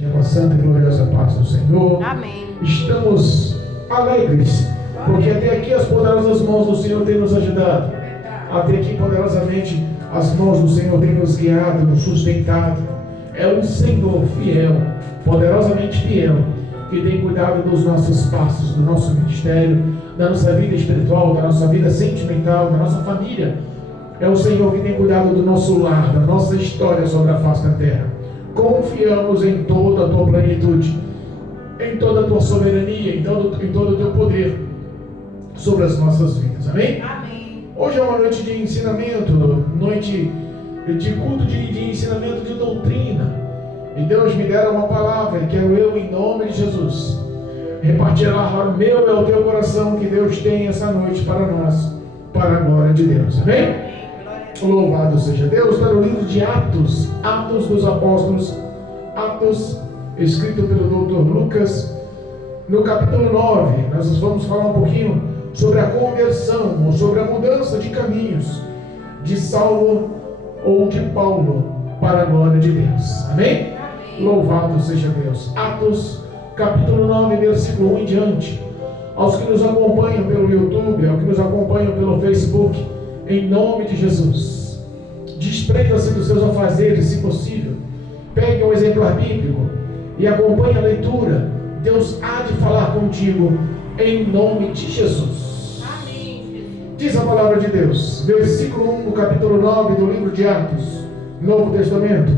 Com a santa e gloriosa paz do Senhor. Amém. Estamos alegres, porque até aqui as poderosas mãos do Senhor têm nos ajudado. Até aqui poderosamente as mãos do Senhor têm nos guiado, nos sustentado. É o Senhor fiel, poderosamente fiel, que tem cuidado dos nossos passos, do nosso ministério, da nossa vida espiritual, da nossa vida sentimental, da nossa família. É o Senhor que tem cuidado do nosso lar, da nossa história sobre a face da terra. Confiamos em toda a tua plenitude, em toda a tua soberania, em todo o teu poder sobre as nossas vidas. Amém? Amém. Hoje é uma noite de ensinamento, noite de culto de ensinamento de doutrina. E Deus me dera uma palavra, e quero eu, em nome de Jesus, repartir ao meu e ao teu coração que Deus tem essa noite para nós, para a glória de Deus. Amém? Louvado seja Deus. Está no livro de Atos, Atos dos Apóstolos, Atos, escrito pelo Dr. Lucas, no capítulo 9. Nós vamos falar um pouquinho sobre a conversão, ou sobre a mudança de caminhos de Saulo ou de Paulo para a glória de Deus. Amém? Louvado seja Deus. Atos, capítulo 9, versículo 1 em diante. Aos que nos acompanham pelo YouTube, aos que nos acompanham pelo Facebook, em nome de Jesus, desprenda-se dos seus afazeres, se possível. Pegue um exemplar bíblico e acompanhe a leitura. Deus há de falar contigo, em nome de Jesus. Amém. Diz a palavra de Deus, versículo 1 do capítulo 9 do livro de Atos, Novo Testamento.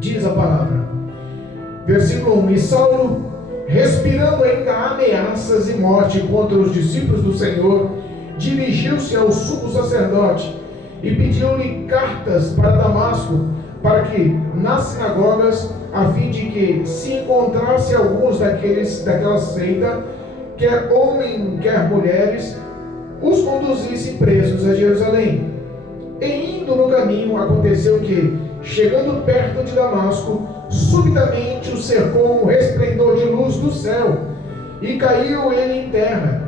Diz a palavra, versículo 1: E Saulo, respirando ainda ameaças e morte contra os discípulos do Senhor, dirigiu-se ao sumo sacerdote e pediu-lhe cartas para Damasco, para que nas sinagogas, a fim de que se encontrasse alguns daquela seita, quer homem, quer mulheres, os conduzisse presos a Jerusalém. E indo no caminho, aconteceu que, chegando perto de Damasco, subitamente o cercou um resplendor de luz do céu, e caiu ele em terra,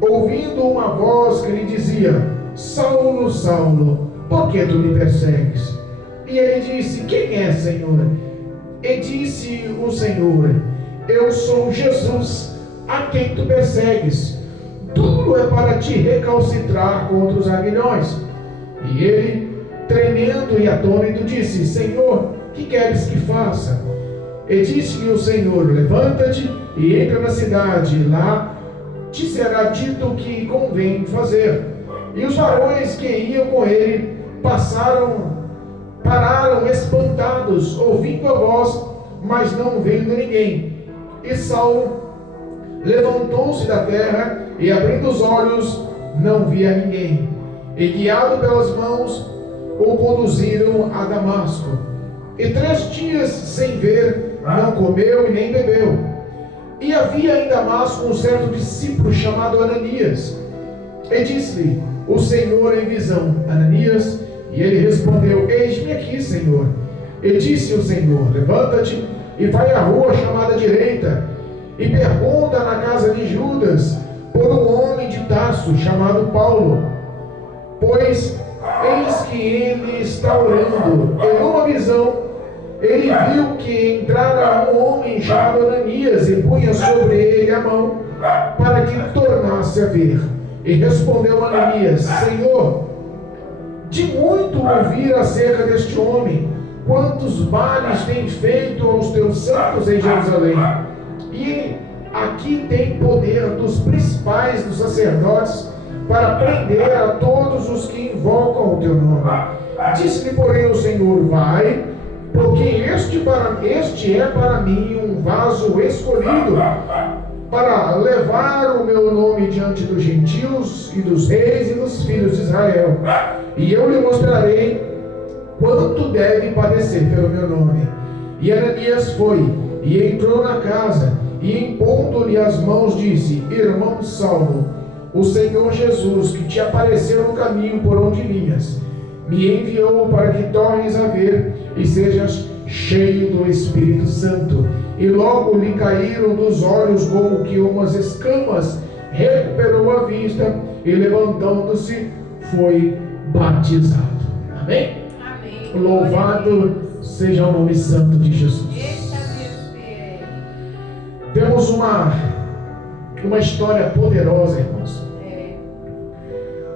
ouvindo uma voz que lhe dizia: Saulo, Saulo, por que tu me persegues? E ele disse: Quem é, Senhor? E disse o Senhor: Eu sou Jesus, a quem tu persegues. Duro é para ti recalcitrar contra os aguilhões. E ele, tremendo e atônito, disse: Senhor, que queres que faça? E disse-lhe o Senhor: Levanta-te e entra na cidade, e lá te será dito o que convém fazer. E os varões que iam com ele pararam espantados, ouvindo a voz, mas não vendo ninguém. E Saulo levantou-se da terra e, abrindo os olhos, não via ninguém. E, guiado pelas mãos, o conduziram a Damasco. E 3 dias sem ver, não comeu e nem bebeu. E havia em Damasco um certo discípulo chamado Ananias. E disse-lhe o Senhor em visão: Ananias. E ele respondeu: Eis-me aqui, Senhor. E disse o Senhor: Levanta-te e vai à rua chamada direita, e pergunta na casa de Judas por um homem de Tarso chamado Paulo, pois eis que ele está orando. E numa visão ele viu que entrara um homem chamado Ananias e punha sobre ele a mão, para que tornasse a ver. E respondeu Ananias: Senhor, de muito ouvir acerca deste homem, quantos males tem feito aos teus santos em Jerusalém. E aqui tem poder dos principais dos sacerdotes para prender a todos os que invocam o teu nome. Disse-lhe, porém, o Senhor: Vai, porque este é para mim um vaso escolhido para levar o meu nome diante dos gentios e dos reis e dos filhos de Israel. E eu lhe mostrarei quanto deve padecer pelo meu nome. E Ananias foi e entrou na casa, e impondo-lhe as mãos disse: Irmão Saulo, o Senhor Jesus, que te apareceu no caminho por onde vinhas, me enviou para que tornes a ver e sejas cheio do Espírito Santo. E logo lhe caíram dos olhos como que umas escamas, recuperou a vista e, levantando-se, foi batizado. Amém? Amém. Louvado seja o nome santo de Jesus. Temos uma história poderosa, irmãos.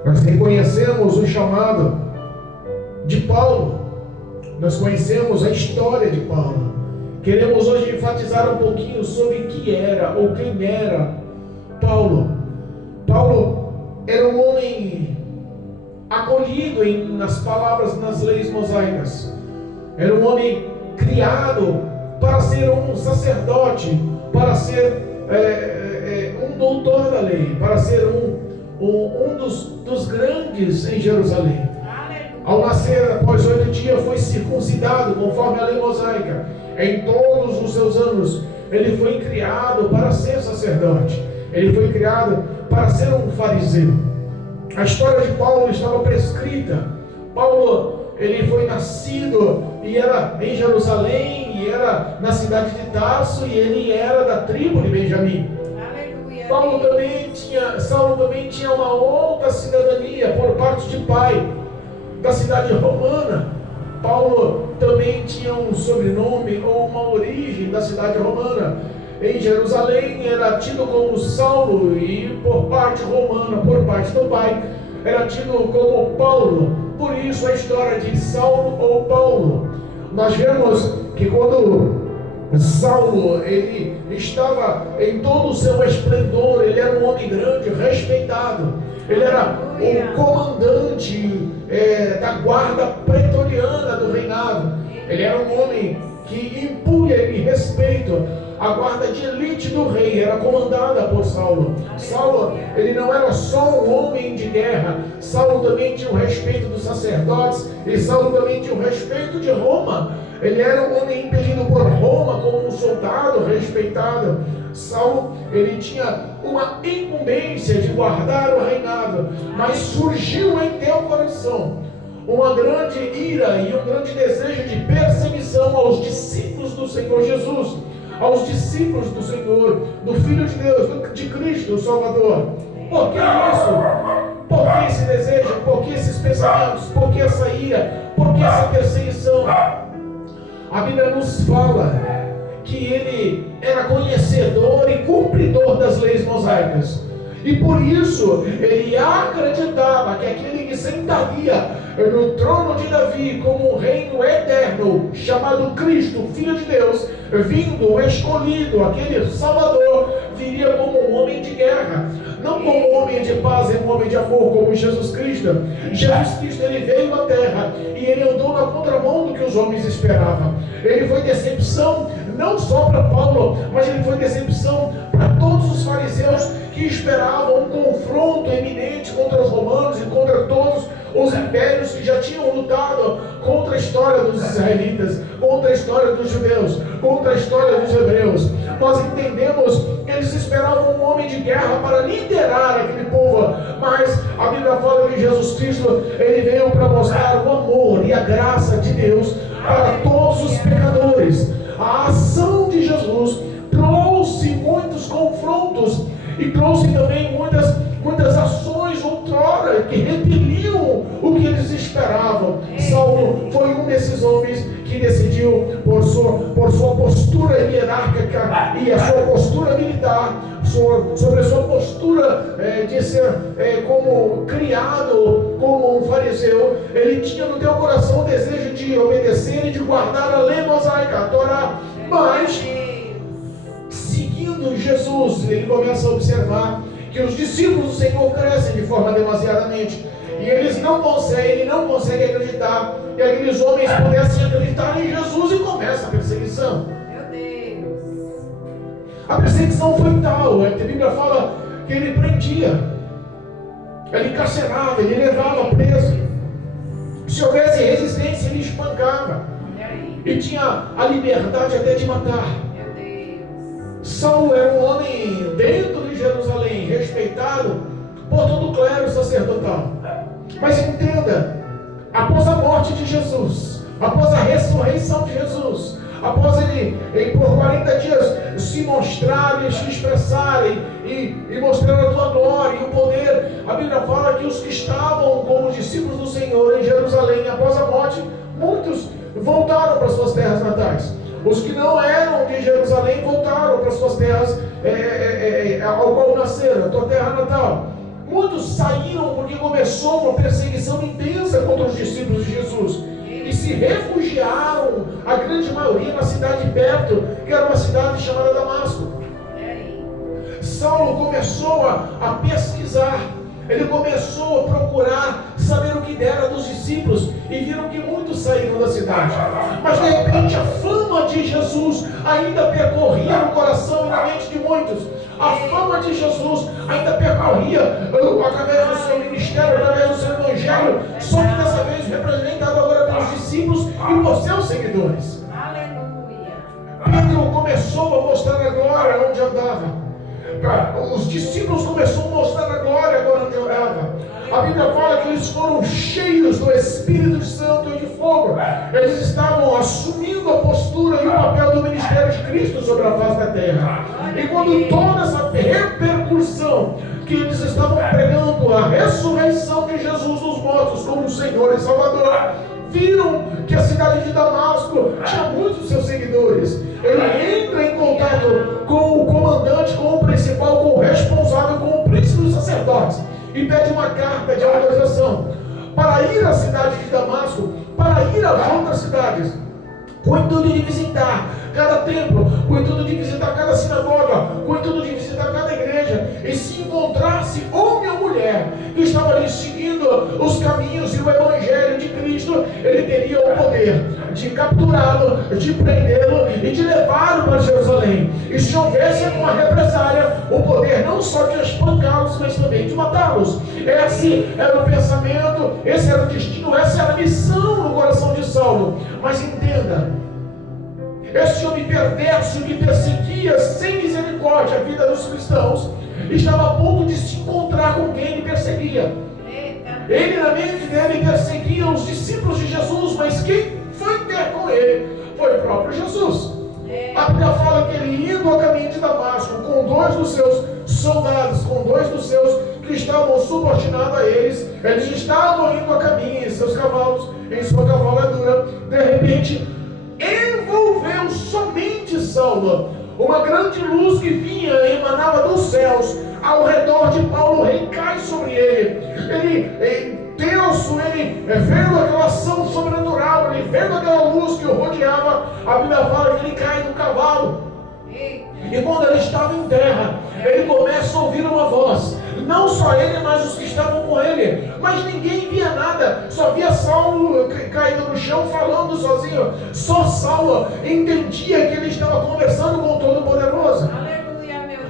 Nós reconhecemos o chamado de Paulo. Nós conhecemos a história de Paulo. Queremos hoje enfatizar um pouquinho sobre quem era Paulo. Paulo era um homem acolhido nas palavras, nas leis mosaicas. Era um homem criado para ser um sacerdote, para ser um doutor da lei, para ser um dos grandes em Jerusalém. Ao nascer, após 8 dias, foi circuncidado conforme a lei mosaica. Em todos os seus anos, ele foi criado para ser sacerdote. Ele foi criado para ser um fariseu. A história de Paulo estava prescrita. Paulo, ele foi nascido e era em Jerusalém, e era na cidade de Tarso, e ele era da tribo de Benjamim. Saulo também tinha uma outra cidadania por parte de pai, da cidade romana. Paulo também tinha um sobrenome ou uma origem da cidade romana. Em Jerusalém era tido como Saulo, e por parte romana, por parte do pai, era tido como Paulo. Por isso a história de Saulo ou Paulo. Nós vemos que quando Saulo, ele estava em todo o seu esplendor, ele era um homem grande, respeitado. Ele era o comandante da guarda pretoriana do reinado. Ele era um homem que impunha e respeito. A guarda de elite do rei era comandada por Saulo. Saulo, ele não era só um homem de guerra. Saulo também tinha o respeito dos sacerdotes, e Saulo também tinha o respeito de Roma. Ele era um homem impelido por Roma como um soldado respeitado. Saulo, ele tinha uma incumbência de guardar o reinado, mas surgiu em teu coração uma grande ira e um grande desejo de perseguição aos discípulos do Senhor Jesus, aos discípulos do Senhor, do Filho de Deus, de Cristo, o Salvador. Por que isso? Por que esse desejo? Por que esses pensamentos? Por que essa ira? Por que essa perseguição? A Bíblia nos fala que ele era conhecedor e cumpridor das leis mosaicas. E por isso ele acreditava que aquele que sentaria no trono de Davi como um reino eterno, chamado Cristo, Filho de Deus, vindo, escolhido, aquele Salvador, viria como um homem de guerra, não como um homem de paz e um homem de amor, como Jesus Cristo. Jesus Cristo, ele veio à terra e ele andou na contramão do que os homens esperavam. Ele foi decepção não só para Paulo, mas ele foi decepção para todos os fariseus que esperavam um confronto eminente contra os romanos e contra todos os impérios que já tinham lutado contra a história dos israelitas, contra a história dos judeus, contra a história dos hebreus. Nós entendemos que eles esperavam um homem de guerra para liderar aquele povo, mas a Bíblia fala que Jesus Cristo, ele veio para mostrar o amor e a graça de Deus para todos os pecadores. A ação de Jesus trouxe muitos confrontos e trouxe também muitas ações outrora que repeliam o que eles esperavam. Saulo foi um desses homens que decidiu, por sua postura hierárquica e a sua postura militar, sobre a sua postura de ser como criado como um fariseu, ele tinha no teu coração o desejo de obedecer e de guardar a lei mosaica, a Torá. Mas seguindo Jesus, ele começa a observar que os discípulos do Senhor crescem de forma demasiadamente, e ele não consegue acreditar que aqueles homens pudessem acreditar em Jesus, e começa a perseguição. Meu Deus! A perseguição foi tal, a Bíblia fala que ele prendia, ele encarcerava, ele levava preso. Se houvesse resistência, ele espancava, e tinha a liberdade até de matar. Saulo era um homem dentro de Jerusalém, respeitado por todo o clero sacerdotal. Mas entenda, após a morte de Jesus, após a ressurreição de Jesus, após ele por 40 dias se mostrar e se expressar e mostrar a tua glória e o poder, a Bíblia fala que os que estavam como discípulos do Senhor em Jerusalém, após a morte, muitos voltaram para suas terras natais. Os que não eram de Jerusalém voltaram para suas terras muitos saíram porque começou uma perseguição intensa contra os discípulos de Jesus. E se refugiaram, a grande maioria, na cidade perto, que era uma cidade chamada Damasco. Saulo começou a pesquisar, ele começou a procurar saber o que dera dos discípulos, e viram que muitos saíram da cidade. Mas de repente a fama de Jesus ainda percorria o coração e na mente de muitos. A fama de Jesus ainda percorria através do seu ministério, através do seu evangelho, só que dessa vez representado agora pelos discípulos e por seus seguidores. Aleluia. Pedro começou a mostrar a glória onde andava. Os discípulos começaram a mostrar a glória agora onde andava. A Bíblia fala que eles foram cheios do Espírito Santo e de fogo. Eles estavam assumindo a postura e o papel do ministério de Cristo sobre a face da terra. E quando toda essa repercussão que eles estavam pregando a ressurreição de Jesus dos mortos como Senhor e Salvador, viram que a cidade de Damasco tinha muitos seus seguidores. Ele entra em contato com o comandante, com o principal, com o responsável, com o príncipe dos sacerdotes, e pede uma carta de autorização para ir à cidade de Damasco, para ir às outras cidades, com o intuito de visitar cada templo, com o intuito de visitar cada sinagoga, com o intuito de visitar cada igreja, e se encontrasse homem ou mulher que estava ali seguindo os caminhos e o evangelho de Cristo, ele teria o poder de capturá-lo, de prendê-lo e de levá-lo para Jerusalém. E se houvesse uma represália, o poder não só de espancá-los, mas também de matá-los. Esse era o pensamento, esse era o destino, essa era a missão no coração de Saulo. Mas entenda, esse homem perverso que perseguia sem misericórdia a vida dos cristãos, estava a ponto de se encontrar com quem ele perseguia. Ele, na mente dele, perseguia os discípulos de Jesus, mas quem foi ter com ele foi o próprio Jesus. A Bíblia fala que ele, indo a caminho de Damasco, com 2 dos seus soldados, com 2 dos seus que estavam subordinados a eles estavam indo a caminho em seus cavalos, em sua cavalgadura. De repente, envolveu somente Saulo uma grande luz que vinha e emanava dos céus ao redor de Paulo, recai sobre ele. Ele tenso, ele vendo aquela ação sobrenatural, ele vendo aquela luz que o rodeava, a Bíblia fala que ele cai do cavalo. E quando ele estava em terra, ele começa a ouvir uma voz. Não só ele, mas os que estavam com ele. Mas ninguém via nada. Só via Saulo caído no chão, falando sozinho. Só Saulo entendia que ele estava conversando com o Todo-Poderoso.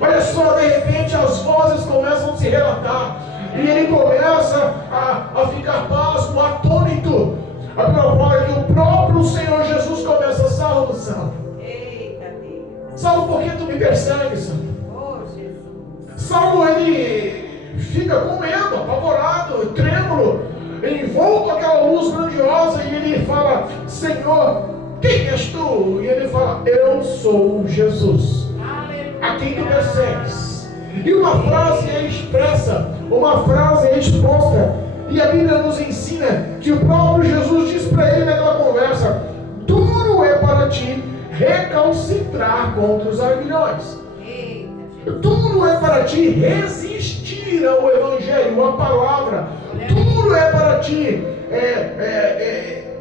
Olha só, de repente as vozes começam a se relatar. E ele começa a ficar pasmo, atônito. A Bíblia fala que o próprio Senhor Jesus começa: Saulo, Saulo. Saulo, por que tu me persegues, Saulo? Saulo, ele fica com medo, apavorado, trêmulo, envolto aquela luz grandiosa, e ele fala: Senhor, quem és tu? E ele fala: eu sou Jesus, a quem tu persegues. E uma frase é expressa, uma frase é exposta, e a Bíblia nos ensina que o próprio Jesus diz para ele naquela conversa: duro é para ti recalcitrar contra os aguilhões. Duro é para ti resistir ao Evangelho, à palavra. Duro é para ti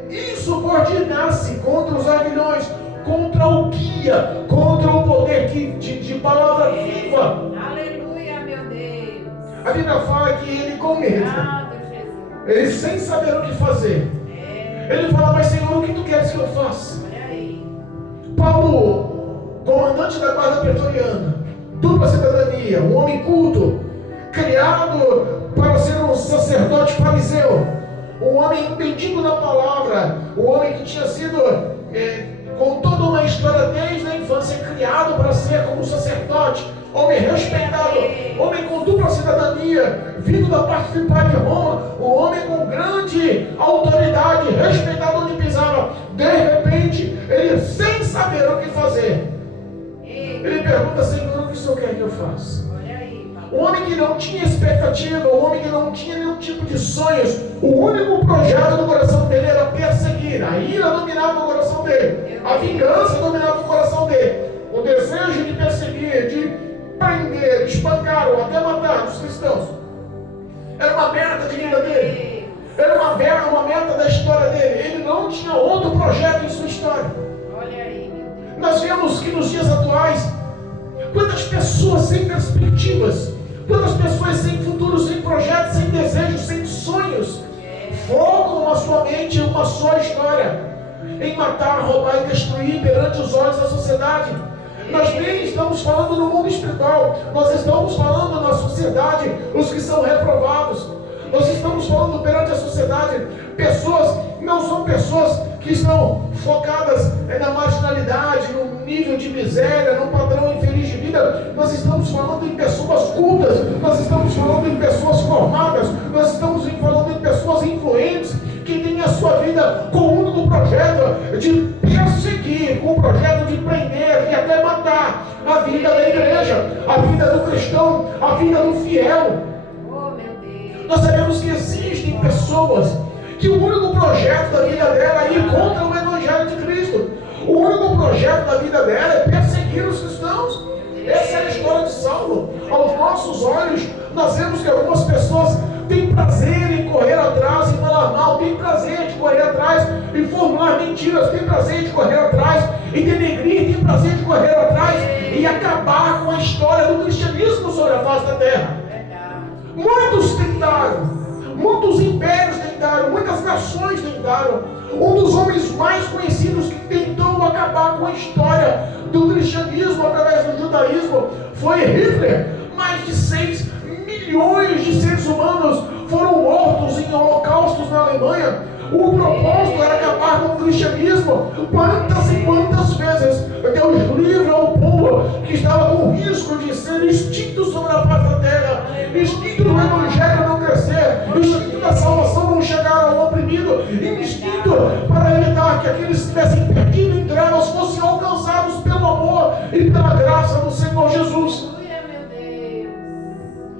insubordinar-se contra os aguilhões, contra o guia, contra o poder de palavra viva. Aleluia, meu Deus. A Bíblia fala que ele, com medo, ele sem saber o que fazer, ele fala: mas Senhor, o que tu queres que eu faça? Paulo, comandante da guarda pretoriana, dupla cidadania, um homem culto, criado para ser um sacerdote fariseu, um homem entendido na palavra, um homem que tinha sido, com toda uma história desde a infância, criado para ser como sacerdote, homem respeitado, homem com dupla cidadania, vindo da parte do pai de Roma, um homem com grande autoridade, respeitado onde pisava. De repente, ele, sem saber o que fazer, ele pergunta: Senhor, o que o Senhor quer que eu faça? Um homem que não tinha expectativa, um homem que não tinha nenhum tipo de sonhos, o único projeto do coração dele era perseguir. A ira dominava o coração dele, a vingança dominava o coração dele, o desejo de perseguir, de prender, espancar ou até matar os cristãos. Era uma meta de vida dele. Era uma meta da história dele. Ele não tinha outro projeto em sua história. Olha aí, meu Deus. Nós vemos que nos dias atuais, quantas pessoas sem perspectivas, quantas pessoas sem futuro, sem projetos, sem desejos, sem sonhos, focam a sua mente em uma só história, em matar, roubar e destruir perante os olhos da sociedade. Nós nem estamos falando no mundo espiritual, nós estamos falando na sociedade, os que são reprovados. Nós estamos falando perante a sociedade, pessoas, não são pessoas que estão focadas na marginalidade, no nível de miséria, no padrão infeliz de vida. Nós estamos falando em pessoas cultas, nós estamos falando em pessoas formadas, nós estamos falando em pessoas influentes, que têm a sua vida com o único projeto de perseguir, com o projeto de prender e até matar a vida da igreja, a vida do cristão, a vida do fiel. Nós sabemos que existem pessoas que o único projeto da vida dela é ir contra o Evangelho de Cristo. O único projeto da vida dela é perseguir os cristãos. Essa é a história de Saulo. Aos nossos olhos, nós vemos que algumas pessoas têm prazer em correr atrás e falar mal, têm prazer de correr atrás e formular mentiras, têm prazer de correr atrás e denegrir, têm prazer de correr atrás e acabar com a história do cristianismo sobre a face da terra. Muitos tentaram, muitos impérios tentaram, muitas nações tentaram. Um dos homens mais conhecidos que tentou acabar com a história do cristianismo através do judaísmo foi Hitler. Mais de 6 milhões de seres humanos foram mortos em holocaustos na Alemanha. O propósito era acabar com o cristianismo. Quantas e quantas vezes Deus livra o povo que estava com risco de ser extinto sobre a face da terra, extinto do evangelho não crescer, extinto da salvação não chegar ao oprimido, extinto para evitar que aqueles que estivessem perdidos em trevas fossem alcançados pelo amor e pela graça do Senhor Jesus.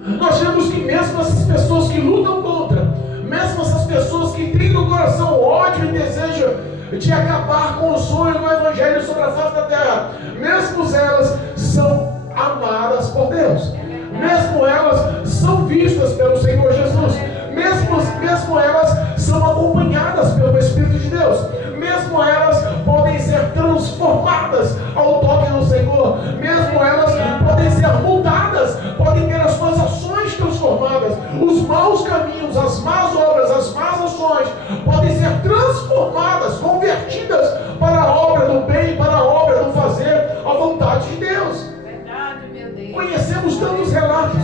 Nós vemos que mesmo essas pessoas que lutam contra, mesmo essas pessoas que têm no coração ódio e desejo de acabar com o sonho do Evangelho sobre a face da terra, mesmo elas são amadas por Deus, mesmo elas são vistas pelo Senhor Jesus, mesmo elas são acompanhadas pelo Espírito de Deus, mesmo elas podem ser transformadas ao toque do Senhor, mesmo elas podem ser mudadas, podem ter as suas ações transformadas, os maus caminhos, as más obras, as más ações podem ser transformadas, convertidas para a obra do bem, para a obra do fazer a vontade de Deus. Verdade, meu Deus. Conhecemos tantos relatos,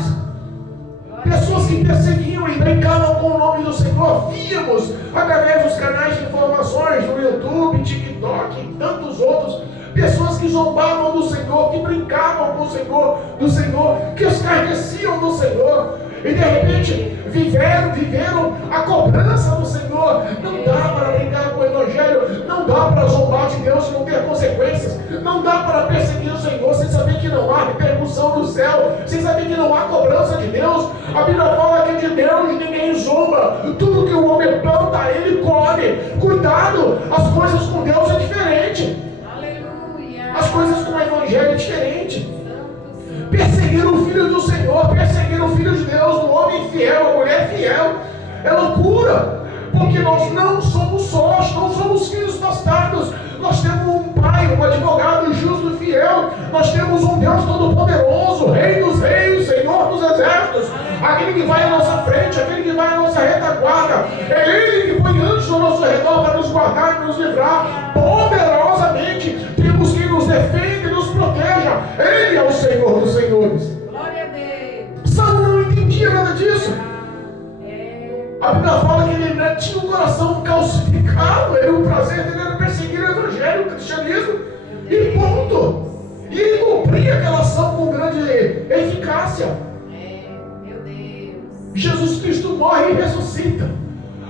pessoas que perseguiam e brincavam com o nome do Senhor. Víamos através dos canais de informações do YouTube, TikTok e tantos outros, pessoas que zombavam do Senhor, que brincavam com o Senhor, do Senhor, que escarneciam do Senhor, e de repente viveram a cobrança do Senhor. Não dá para brincar com o Evangelho, não dá para zombar de Deus e não ter consequências, não dá para perseguir o Senhor sem saber que não há repercussão no céu, sem saber que não há cobrança de Deus. A Bíblia fala que de Deus ninguém zomba, tudo que o homem planta, ele colhe. Cuidado, as coisas com Deus é diferente. Aleluia. As coisas com o Evangelho é diferente. Perseguir o Filho do Senhor, perseguir o Filho de Deus, o homem fiel, a mulher fiel, é loucura, porque nós não somos sós, não somos filhos bastardos. Nós temos um Pai, um advogado justo e fiel. Nós temos um Deus todo-poderoso, Rei dos reis, Senhor dos exércitos, aquele que vai à nossa frente, aquele que vai à nossa retaguarda. É Ele que põe anjos ao nosso redor para nos guardar e nos livrar poderosamente. Temos quem nos defende e nos proteja. Ele é o Senhor dos senhores. Glória a Deus. Saulo não entendia nada disso. A Bíblia fala que ele tinha um coração calcificado. O prazer dele era perseguir o Evangelho, o cristianismo, e ponto. E ele cumpria aquela ação com grande eficácia. Meu Deus. Jesus Cristo morre e ressuscita.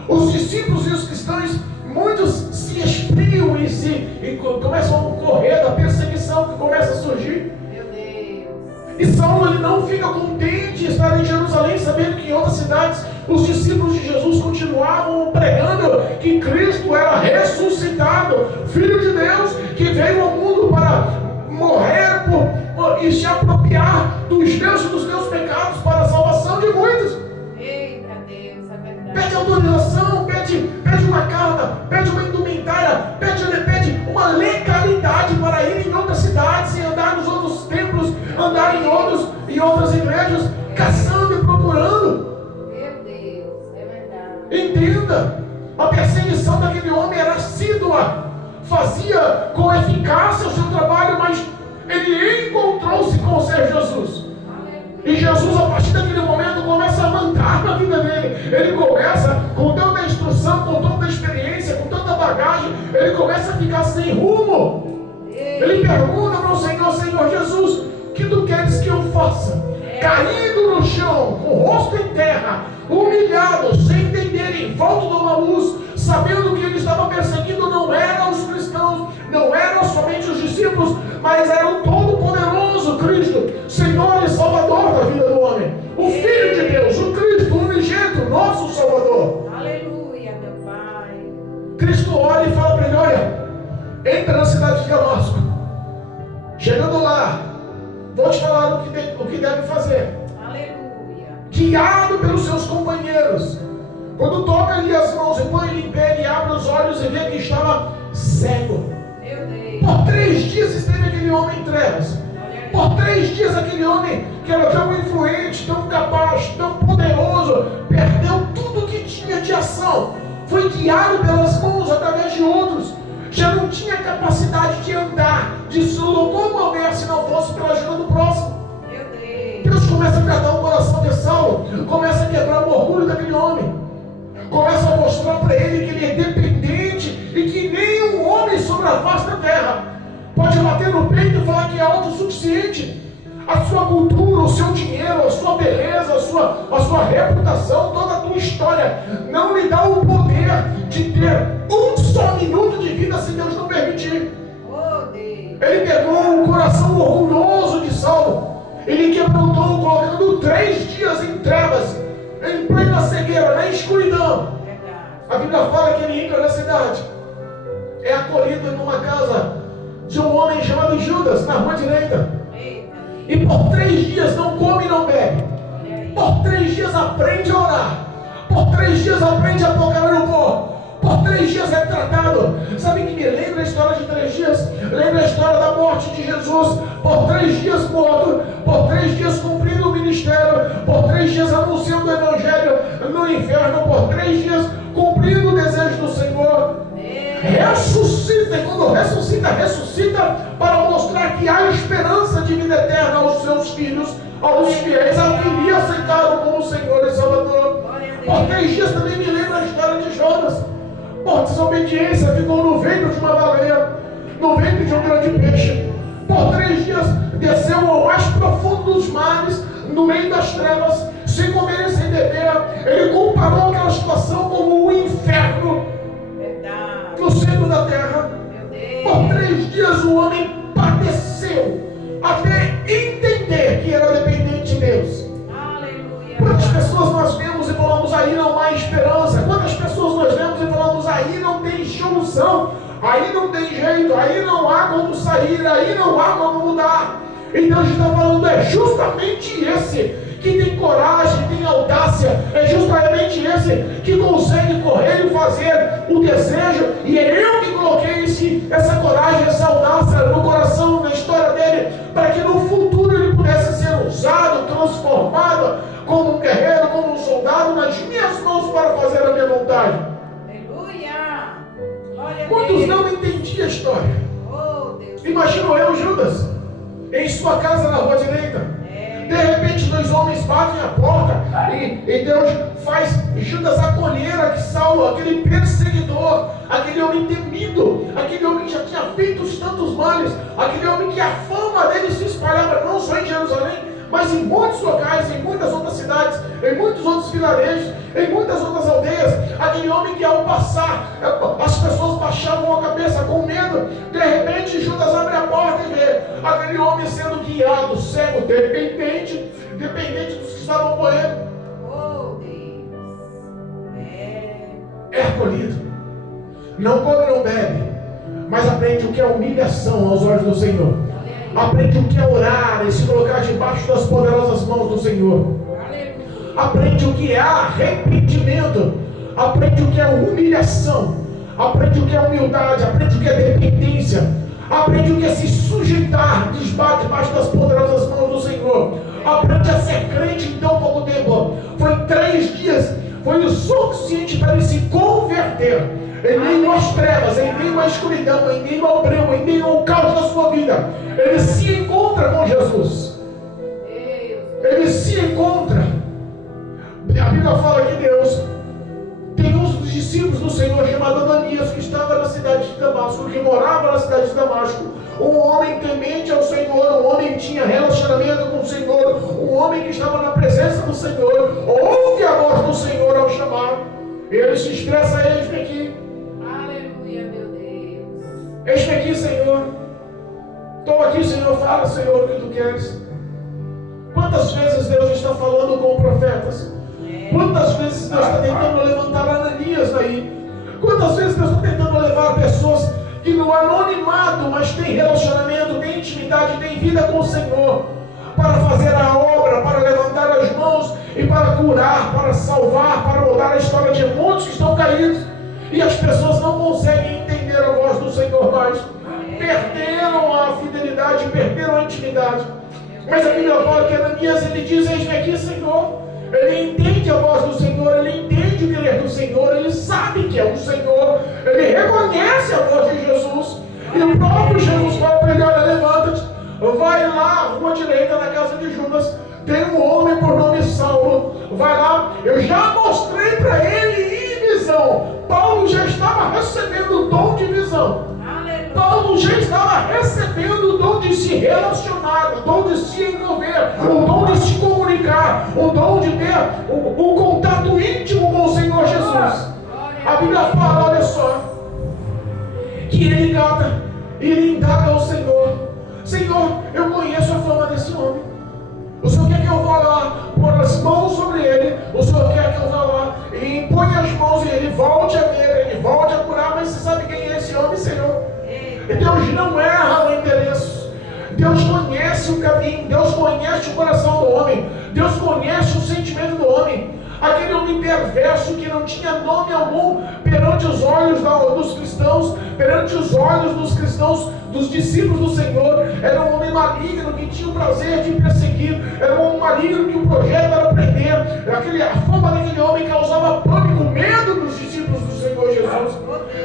Os discípulos e os cristãos, muitos se esfriam e começam a correr da perseguição que começa a surgir. Meu Deus. E Saulo ele não fica contente em estar em Jerusalém, sabendo que em outras cidades os discípulos de Jesus continuavam pregando que Cristo era ressuscitado, Filho de Deus, que veio ao mundo para morrer e se apropriar dos meus e dos teus pecados para a salvação de muitos. Eita, em outras igrejas, caçando e procurando. Meu Deus, é verdade. Entenda, a perseguição daquele homem era assídua, fazia com eficácia o seu trabalho, mas ele encontrou-se com o Senhor Jesus. E Jesus, a partir daquele momento, começa a mandar na vida dele. Ele começa, com tanta instrução, com tanta experiência, com tanta bagagem, ele começa a ficar sem rumo. Ele pergunta para o Senhor: Senhor Jesus, o que tu queres que eu faça? Caído no chão, com o rosto em terra, humilhado, sem entender, em volta de uma luz, sabendo que ele estava perseguindo não eram os cristãos, não eram somente os discípulos, mas era o Todo-Poderoso Cristo, Senhor e Salvador da vida do homem, o Filho de Deus, o Cristo, o unigênito, nosso Salvador. Aleluia, meu Pai. Cristo olha e fala para ele: olha, entra na cidade de Damasco. Chegando lá, vou te falar o que deve fazer. Aleluia. Guiado pelos seus companheiros. Quando toca ali as mãos e põe ele em pé, ele abre os olhos e vê que estava cego. Meu Deus. Por 3 dias esteve aquele homem em trevas. Por 3 dias aquele homem, que era tão influente, tão capaz, tão poderoso, perdeu tudo que tinha de ação. Foi guiado pelas mãos através de outros. Já não tinha capacidade de andar, de se locomover se não fosse pela ajuda do próximo. Meu Deus. Deus começa a tratar o coração de Saulo, começa a quebrar o orgulho daquele homem, começa a mostrar para ele que ele é dependente e que nenhum homem sobre a face da terra pode bater no peito e falar que é autossuficiente. A sua cultura, o seu dinheiro, a sua beleza, a sua reputação, toda a tua história não lhe dá o poder de ter um só minuto de vida se Deus não permitir. Oh, Deus. Ele pegou o coração orgulhoso de Saulo, ele quebrantou, colocando 3 dias em trevas, em plena cegueira, na escuridão. Verdade. A Bíblia fala que ele entra na cidade, é acolhido numa casa de um homem chamado Judas, na rua direita. Eita. E por 3 dias não come e não bebe. Olha aí. Por 3 dias aprende a orar. Por 3 dias aprende a tocar no pó. Por 3 dias é tratado. Sabe que me lembra a história de 3 dias? Lembra a história da morte de Jesus? Por 3 dias morto. Por 3 dias cumprindo o ministério. Por 3 dias anunciando o evangelho no inferno. Por 3 dias cumprindo o desejo do Senhor. Ressuscita, e quando ressuscita para mostrar que há esperança de vida eterna aos seus filhos, aos fiéis, ao que lhe aceitaram como Senhor e Salvador. Por 3 dias também me lembra a história de Jonas. Por desobediência ficou no ventre de uma baleia, no ventre de um grande peixe. Por 3 dias desceu ao mais profundo dos mares, no meio das trevas, sem comer e sem beber. Ele comparou aquela situação como um inferno no centro da terra. Por 3 dias o homem padeceu até entender que era dependente de Deus. Aleluia. Quantas pessoas nós vemos e falamos: aí não há esperança? Quantas pessoas nós vemos e falamos: aí não tem solução, aí não tem jeito, aí não há como sair, aí não há como mudar? E Deus está falando: é justamente esse que tem coragem, tem audácia, é justamente esse que consegue correr e fazer o desejo, e é eu que coloquei essa coragem, essa audácia no coração, na história dele, para que no futuro ele pudesse ser usado, transformado como um guerreiro, como um soldado, nas minhas mãos para fazer a minha vontade. Aleluia. Glória a Quantos Deus. não entendiam a história? Oh, Deus. Imagino eu, Judas, em sua casa na rua direita. De repente 2 homens batem a porta e Deus faz Judas acolher Saulo, aquele perseguidor, aquele homem temido, aquele homem que já tinha feito tantos males, aquele homem que a fama dele se espalhava não só em Jerusalém, mas em muitos locais, em muitas outras cidades, em muitos outros vilarejos, em muitas outras aldeias. Aquele homem que ao passar, as pessoas baixavam a cabeça com medo. De repente Judas abre a porta e vê aquele homem sendo guiado, cego, dependente dos que estavam morrendo. Oh, Deus. É acolhido, não come, não bebe, mas aprende o que é humilhação aos olhos do Senhor. Aprende o que é orar e se colocar debaixo das poderosas mãos do Senhor. Aprende o que é arrependimento. Aprende o que é humilhação. Aprende o que é humildade. Aprende o que é dependência. Aprende o que é se sujeitar debaixo das poderosas mãos do Senhor. Aprende foi o suficiente para ele se converter. Em meio às trevas, em meio à escuridão, em meio ao breu, em meio ao caos da sua vida, ele se encontra com Jesus. Ele se encontra. A Bíblia fala que Deus tem um dos discípulos do Senhor chamado Ananias, que estava na cidade de Damasco, que morava na cidade de Damasco. Um homem temente ao Senhor, um homem que tinha relacionamento com o Senhor, um homem que estava na presença do Senhor, ouve a voz do Senhor ao chamar. Ele se expressa: eis-me aqui. Aleluia, meu Deus. Eis-me aqui, Senhor. Estou aqui, Senhor. Fala, Senhor, o que tu queres. Quantas vezes Deus está falando com profetas? Quantas vezes Deus está tentando levantar Ananias daí? Quantas vezes Deus está tentando levar pessoas que no anonimato, mas tem relacionamento, tem intimidade, tem vida com o Senhor, para fazer a obra, para levantar as mãos e para curar, para salvar, para mudar a história de muitos que estão caídos. E as pessoas não conseguem entender a voz do Senhor mais. Perderam a fidelidade, perderam a intimidade. Mas a Bíblia fala que Ananias, ele diz: eis-me aqui, Senhor. Ele entende a voz do Senhor, ele entende o querer do Senhor, ele sabe que é o Senhor, ele reconhece a voz de Jesus. E o próprio Jesus fala para ele: olha, levanta-te, vai lá à rua direita, na casa de Judas, tem um homem por nome Saulo, vai lá. Eu já mostrei para ele em visão. Paulo já estava recebendo o dom de visão. Paulo já estava recebendo o dom de se relacionar, o dom de se envolver, o dom de se comunicar, o dom de ter o contato íntimo com o Senhor Jesus. A Bíblia fala, olha só, que ele cata, ele indaga ao Senhor: Senhor, eu conheço a fama desse homem. O Senhor quer que eu vá lá, pôr as mãos sobre ele. O Senhor quer que eu vá lá e impõe as mãos e ele volte a ver, ele volte a curar. Mas você sabe quem é esse homem, Senhor? Deus não erra no endereço. Deus conhece o caminho. Deus conhece o coração do homem. Deus conhece o sentimento do homem. Aquele homem perverso que não tinha nome algum perante os olhos dos cristãos, perante os olhos dos cristãos, dos discípulos do Senhor. Era um homem maligno que tinha o prazer de perseguir. Era um homem maligno que o projeto era prender. A fama daquele homem causava pânico, medo dos discípulos do Senhor Jesus.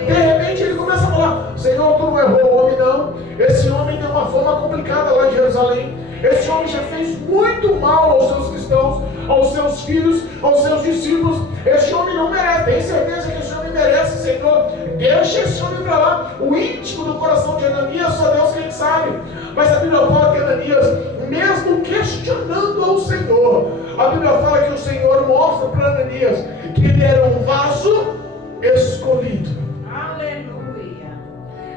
De repente ele começa a falar: Senhor, tu não errou o homem, não. Esse homem tem uma fama complicada lá em Jerusalém. Esse homem já fez muito mal aos seus cristãos, aos seus filhos, aos seus discípulos. Esse homem não merece. Tem certeza que esse homem merece, Senhor? Deixa esse homem para lá. O íntimo do coração de Ananias, só Deus quem sabe. Mas a Bíblia fala que Ananias, mesmo questionando ao Senhor, a Bíblia fala que o Senhor mostra para Ananias que ele era um vaso escolhido. Aleluia.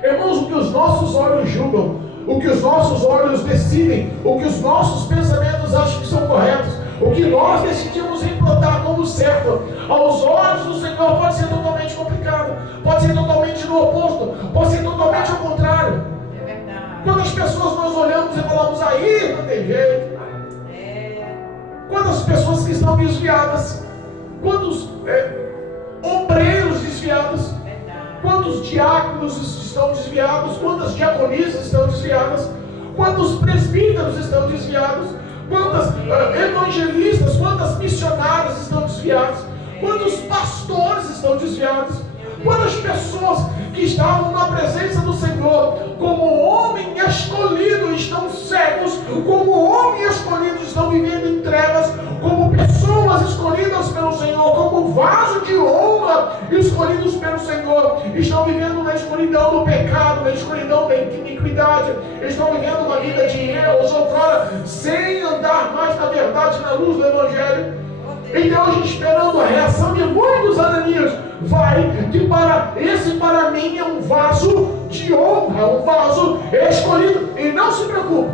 Irmãos, o que os nossos olhos julgam, o que os nossos olhos decidem, o que os nossos pensamentos acham que são corretos, o que nós decidimos implantar como certo, aos olhos do Senhor pode ser totalmente complicado, pode ser totalmente no oposto, pode ser totalmente ao contrário. É verdade. Quantas pessoas nós olhamos e falamos: aí não tem jeito. Quantas pessoas que estão desviadas, quantos obreiros desviados, quantos diáconos estão desviados, quantas diaconisas estão desviadas, quantos presbíteros estão desviados, quantas evangelistas, quantas missionárias estão desviadas, quantos pastores estão desviados, quantas pessoas que estavam na presença do Senhor como homem escolhido estão cegos, como homem escolhido estão vivendo em trevas, como pessoas escolhidas pelo Senhor, como vaso de honra escolhidos pelo Senhor, estão vivendo na escuridão do pecado, na escuridão da iniquidade, estão vivendo uma vida de erros outrora, sem andar mais na verdade, na luz do Evangelho. Então a gente esperando a reação de muitos Ananias: vai, que para mim é um vaso de honra, um vaso escolhido. E não se preocupe,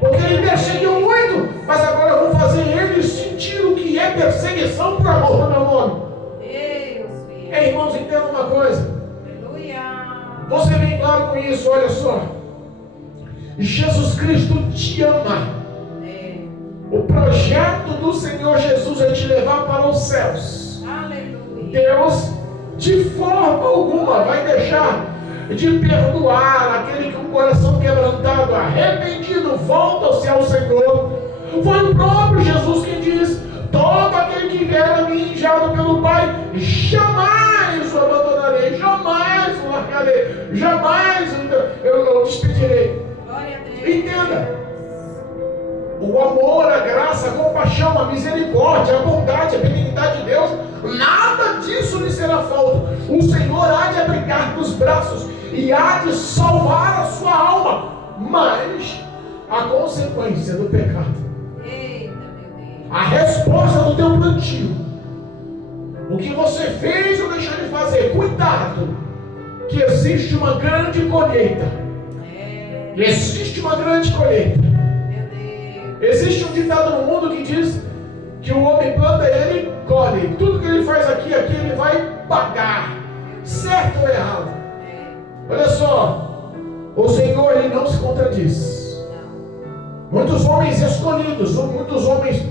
porque ele perseguiu muito, mas agora eu vou fazer ele sentir o que é perseguição por amor do meu nome. Ei, irmãos, entenda uma coisa. Aleluia. Você vem claro com isso, olha só. Jesus Cristo te ama. O projeto do Senhor Jesus é te levar para os céus. Aleluia. Deus, de forma alguma, vai deixar de perdoar aquele com o coração quebrantado, arrependido, volta-se ao Senhor. Foi o próprio Jesus que diz: todo aquele que vier a mim, enviado pelo Pai, jamais o abandonarei, jamais o largarei, jamais eu despedirei. Glória a Deus. Entenda, o amor, a graça, a compaixão, a misericórdia, a bondade, a benignidade de Deus, nada disso lhe será falta. O Senhor há de abrigar nos braços e há de salvar a sua alma, mas a consequência do pecado, Eita, meu Deus. a resposta do teu plantio, o que você fez ou deixou de fazer, cuidado, que existe uma grande colheita. Existe uma grande colheita. Existe um ditado no mundo que diz que o homem planta e ele colhe. Tudo que ele faz aqui ele vai pagar, certo ou errado. Olha só, o Senhor ele não se contradiz. Muitos homens escolhidos, muitos homens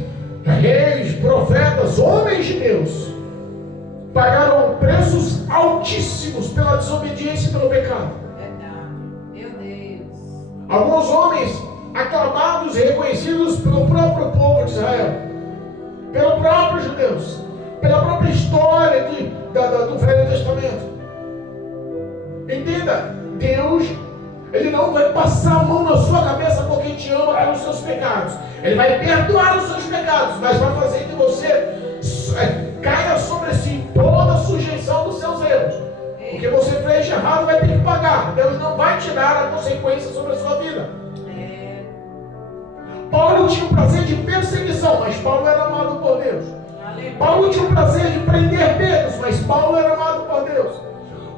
reis, profetas, homens de Deus, pagaram preços altíssimos pela desobediência e pelo pecado. Meu Deus. Alguns homens aclamados e reconhecidos pelo próprio povo de Israel, pelo próprio judeus, pela própria história do Velho Testamento. Entenda, Deus, Ele não vai passar a mão na sua cabeça porque te ama pelos seus pecados. Ele vai perdoar os seus pecados, mas vai fazer que você caia sobre si toda a sujeição dos seus erros. O que você fez de errado vai ter que pagar. Deus não vai te dar a consequência sobre a sua vida. Paulo tinha o prazer de perseguição, mas Paulo era amado por Deus. Paulo tinha o prazer de prender Pedro, mas Paulo era amado por Deus.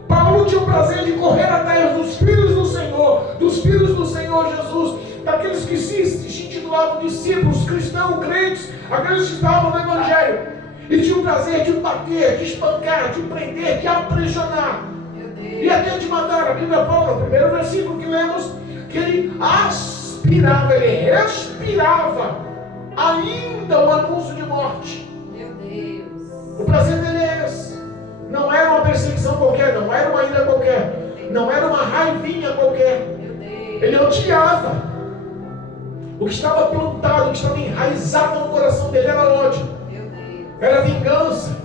Paulo tinha o prazer de correr atrás dos filhos do Senhor Jesus, daqueles que se intitulavam discípulos, cristãos, crentes, aqueles que estavam no Evangelho, e tinha o prazer de bater, de espancar, de prender, de aprisionar e até de matar. A Bíblia fala no primeiro versículo que lemos que ele aspirava, ele respirava ainda o anúncio de morte. Meu Deus. O prazer dele é esse. Não era uma perseguição qualquer, não era uma ira qualquer, não era uma raivinha qualquer. Meu Deus. Ele odiava. O que estava plantado, o que estava enraizado no coração dele era ódio, Meu Deus. era vingança.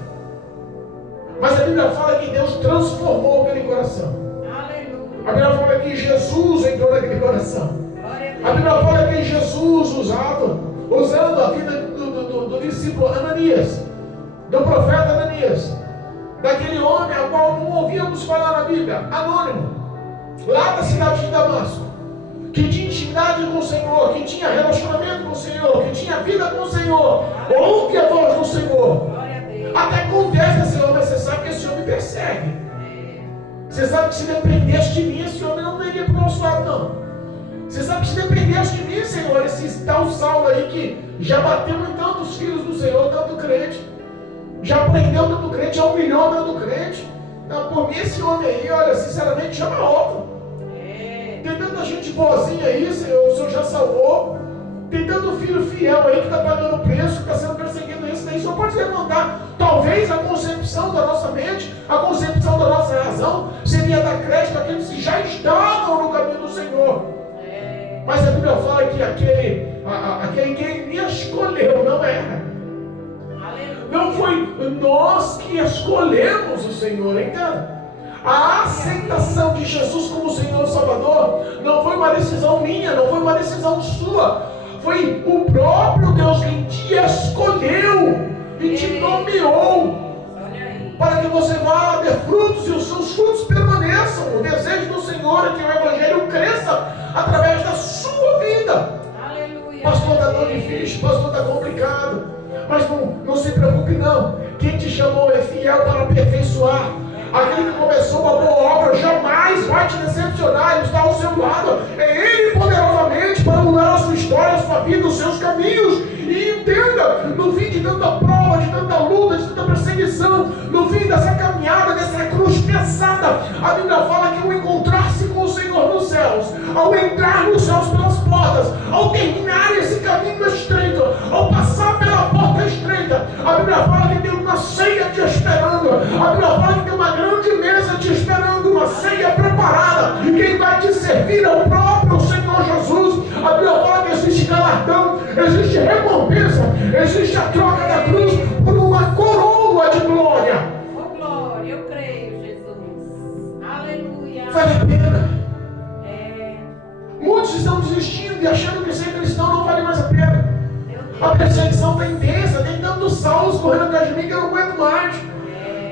Mas a Bíblia fala que Deus transformou aquele coração. Aleluia. A Bíblia fala que Jesus entrou naquele coração. Glória A a Bíblia Deus. fala que Jesus usando a vida do discípulo Ananias, do profeta Ananias, daquele homem ao qual não ouvíamos falar na Bíblia, anônimo, lá da cidade de Damasco, que tinha intimidade com o Senhor, que tinha relacionamento com o Senhor, que tinha vida com o Senhor, ouve a voz do Senhor. Glória a Deus. Até contesta esse homem, mas você sabe que esse homem persegue. Você sabe que se dependesse de mim, esse homem não veria para o nosso lado, não. Você sabe que se dependesse de mim, Senhor, esse tal Saulo aí que já bateu em tantos filhos do Senhor, tanto crente, já prendeu tanto crente, já humilhou tanto crente. Não, por mim esse homem aí, olha, sinceramente, chama outro. Tem tanta gente boazinha aí, Senhor, o Senhor já salvou. Tem tanto filho fiel aí que está pagando preço, que está sendo perseguido. Isso daí só pode levantar. Talvez a concepção da nossa mente, a concepção da nossa razão, seria dar crédito àqueles que já estavam no caminho do Senhor. Mas a Bíblia fala que aquele que Ele escolheu não erra. Não foi nós que escolhemos o Senhor, entenda? A aceitação de Jesus como Senhor e Salvador não foi uma decisão minha, não foi uma decisão sua. Foi o próprio Deus quem te escolheu e te nomeou para que você vá ter frutos e os seus frutos permaneçam. O desejo do Senhor é que o Evangelho cresça através da sua vida. Aleluia. Pastor, está tão difícil, pastor, está complicado. Mas não se preocupe não. Quem te chamou é fiel para aperfeiçoar. Aquele que começou uma boa obra jamais vai te decepcionar. Ele está ao seu lado. É Ele poderosamente para mudar a sua história, a sua vida, os seus caminhos. E entenda, no fim de tanta prova, de tanta luta, de tanta perseguição, no fim dessa caminhada, dessa cruz pesada, a Bíblia fala que ao encontrar-se com o Senhor nos céus, ao entrar nos céus pelas portas, ao terminar esse caminho estreito, ao passar pela porta estreita, a Bíblia fala que tem uma ceia te esperando. A Bíblia fala que tem uma grande mesa te esperando, uma ceia preparada. E quem vai te servir é o próprio Senhor Jesus. A Bíblia fala que existe galardão, existe recompensa, existe a troca da cruz por uma coroa correndo atrás de mim que eu não aguento mais.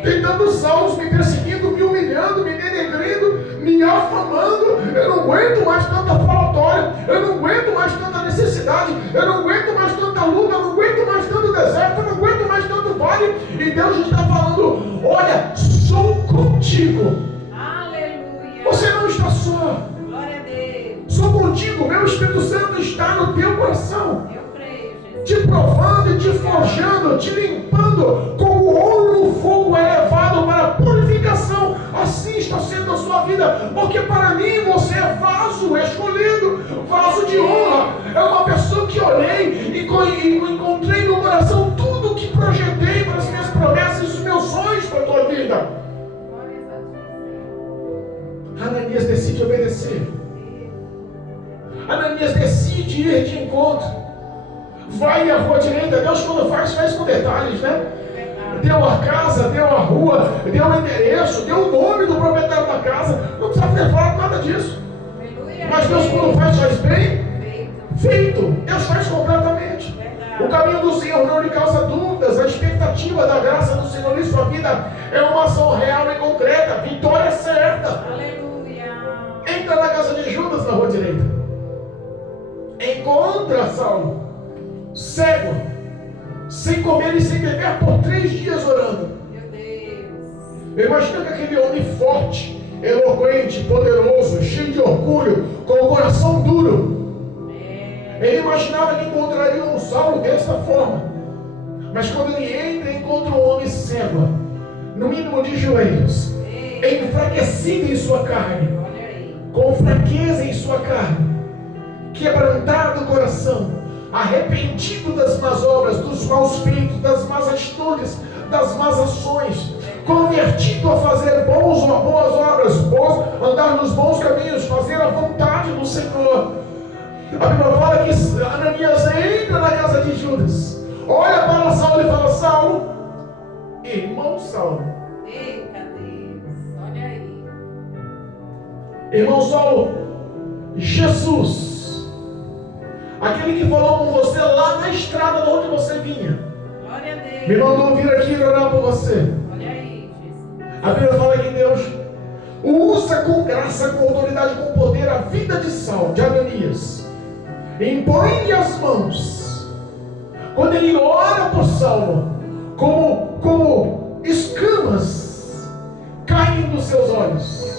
Tem tantos salmos me perseguindo, me humilhando, me denegrindo, me afamando. Eu não aguento mais tanta falatória. Eu não aguento mais tanta necessidade. Eu não aguento mais tanta luta. Eu não aguento mais tanto deserto. Eu não aguento mais tanto vale. E Deus está falando: olha, sou contigo. Aleluia. Você não está só. Glória a Deus. Sou contigo. Meu Espírito Santo está no teu coração, Eu creio, Jesus. te provando e te forjando, te limpando com o ouro no fogo elevado para a purificação. Assim está sendo a sua vida, porque para mim você é vaso escolhido, vaso de honra. É uma pessoa que olhei e encontrei no coração tudo que projetei para as minhas promessas e os meus sonhos para a tua vida. Glória a Deus. Ananias decide obedecer. Ananias decide ir de encontro. Vai à rua direita. Deus, quando faz com detalhes, né? Deu a casa, deu a rua, deu o endereço, deu o nome do proprietário da casa. Não precisa ter falado nada disso. Aleluia. Mas Deus, quando faz bem Feito. feito. Deus faz completamente. O caminho do Senhor não lhe causa dúvidas. A expectativa da graça do Senhor em sua vida é uma ação real e concreta. Vitória certa. Aleluia. Entra na casa de Judas na rua direita. Encontra Saulo cego, sem comer e sem beber por 3 dias orando. Meu Deus. Eu imagino que aquele homem forte, eloquente, poderoso, cheio de orgulho, com o coração duro, ele imaginava que encontraria um Saulo dessa forma. Mas quando ele entra, encontra um homem cego, no mínimo de joelhos, enfraquecido em sua carne, Olha aí. com fraqueza em sua carne, quebrantado o coração, arrependido das más obras, dos maus feitos, das más atitudes, das más ações, convertido a fazer boas obras, andar nos bons caminhos, fazer a vontade do Senhor. A Bíblia fala que Ananias entra na casa de Judas, olha para Saulo e fala: Saulo, irmão Saulo. Eita Deus. Olha aí. Irmão Saulo, Jesus, aquele que falou com você lá na estrada de onde você vinha, Glória a Deus. me mandou vir aqui e orar por você. Olha aí, Jesus. A Bíblia fala que Deus usa com graça, com autoridade, com poder a vida de Saulo, de Ananias. Impõe-lhe as mãos. Quando ele ora por Saulo, como escamas caem dos seus olhos.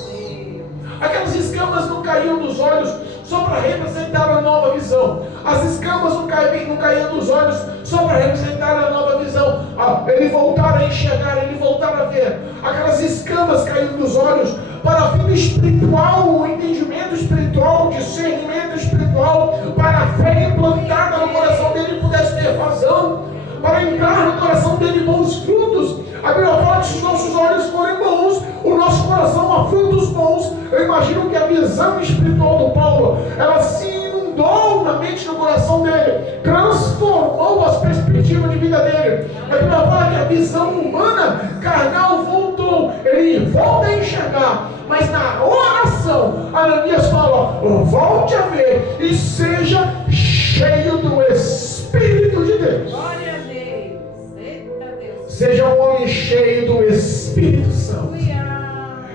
Aquelas escamas não caíam dos olhos só para representar a nova visão. As escamas não caíam dos olhos só para representar a nova visão. Ele voltar a enxergar, ele voltar a ver. Aquelas escamas caíam dos olhos para a vida espiritual, o entendimento espiritual, o discernimento espiritual, para a fé implantada no coração dele pudesse ter razão, para entrar no coração dele bons frutos. A Bíblia fala que se os nossos olhos forem bons, o nosso coração há frutos bons. Eu imagino que a visão espiritual do Paulo, ela se inundou na mente, no coração dele, transformou as perspectivas de vida dele. A Bíblia fala que a visão humana, carnal, voltou. Ele volta a enxergar, mas na oração, Ananias fala: volte a ver e seja cheio do Espírito de Deus. Glória a Deus. Eita Deus. Seja um homem cheio do Espírito Santo.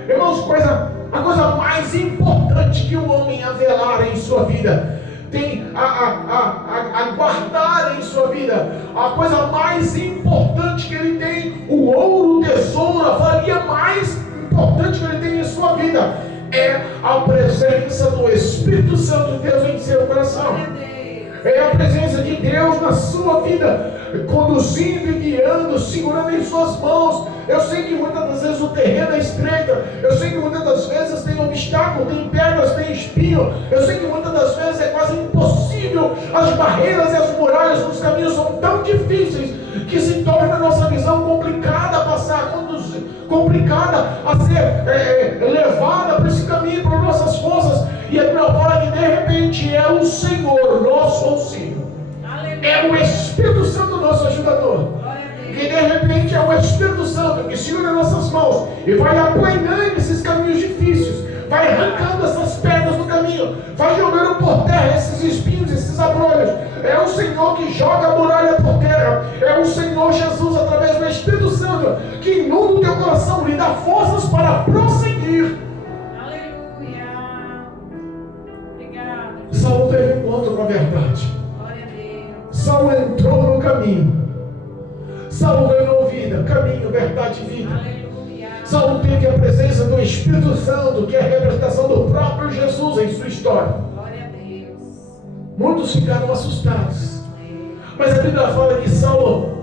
Irmãos, a coisa mais importante que o homem avelar em sua vida, tem a guardar em sua vida, a coisa mais importante que ele tem, o ouro, o tesouro, a valia mais importante que ele tem em sua vida, é a presença do Espírito Santo de Deus em seu coração. É a presença de Deus na sua vida, conduzindo e guiando, segurando em suas mãos. Eu sei que muitas das vezes o terreno é estreito, eu sei que muitas das vezes tem obstáculo, tem pedras, tem espinho, eu sei que muitas das vezes é quase impossível, as barreiras e as muralhas dos caminhos são tão difíceis que se torna a nossa visão complicada a passar, complicada a ser levada para esse caminho, para nossas forças. E a Bíblia fala que de repente é o Senhor nosso auxílio, é o Espírito Santo nosso ajudador, que de repente é o Espírito Santo que segura nossas mãos e vai aplanando esses caminhos difíceis, vai arrancando essas pedras do caminho, vai jogando por terra esses espinhos, esses abrolhos. É É o Senhor que joga a muralha por terra. É o Senhor Jesus, através do Espírito Santo, que inunda o teu coração, lhe dá forças para prosseguir. Aleluia. Obrigado. Saulo teve um encontro com a verdade. Glória a Deus. Saulo entrou no caminho. Saulo ganhou vida, caminho, verdade e vida. Aleluia. Saulo teve a presença do Espírito Santo, que é a representação do próprio Jesus em sua história. Glória a Deus. Muitos ficaram assustados. Mas a Bíblia fala que Saulo,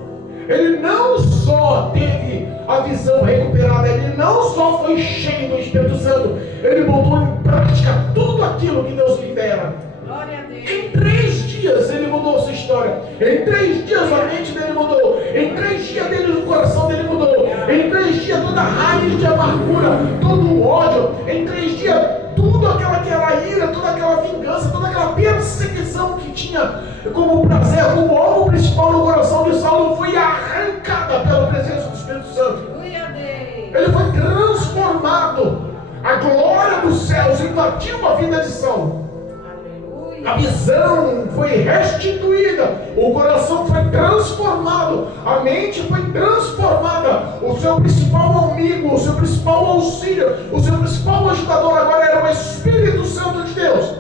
ele não só teve a visão recuperada, ele não só foi cheio do Espírito Santo, ele botou em prática tudo aquilo que Deus lhe dera. Glória a Deus. Em 3 dias ele mudou sua história. Em 3 dias a mente dele mudou. Em 3 dias dele o coração dele mudou. Em 3 dias toda a raiz de amargura, todo o ódio. Em 3 dias tudo aquela ira, toda aquela vingança, toda aquela perseguição que tinha como prazer, como alvo principal no coração de Saulo, foi arrancada pela presença do Espírito Santo. Glória a Deus. Ele foi transformado. A glória dos céus invadiu a vida de Saulo. Aleluia. A visão foi restituída, o coração foi transformado, a mente foi transformada. O seu principal amigo, o seu principal auxílio, o seu principal ajudador agora era o Espírito Santo de Deus.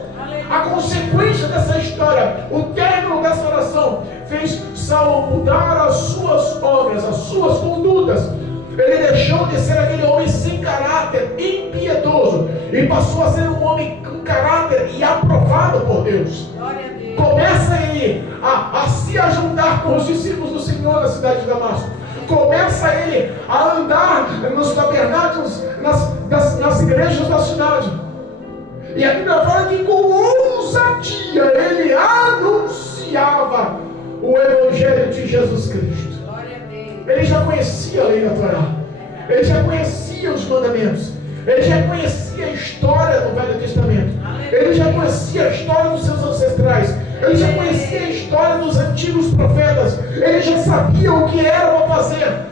A consequência dessa história, o término dessa oração, fez Saulo mudar as suas obras, as suas condutas. Ele deixou de ser aquele homem sem caráter, impiedoso, e passou a ser um homem com caráter e aprovado por Deus. Glória a Deus. Começa ele a se ajuntar com os discípulos do Senhor na cidade de Damasco. Começa ele a andar nos tabernáculos, nas igrejas da cidade. E a Bíblia fala que com ousadia ele anunciava o Evangelho de Jesus Cristo. Glória a Deus. Ele já conhecia a lei da Torá. Ele já conhecia os mandamentos. Ele já conhecia a história do Velho Testamento. Ele já conhecia a história dos seus ancestrais. Ele já conhecia a história dos antigos profetas. Ele já sabia o que era para fazer.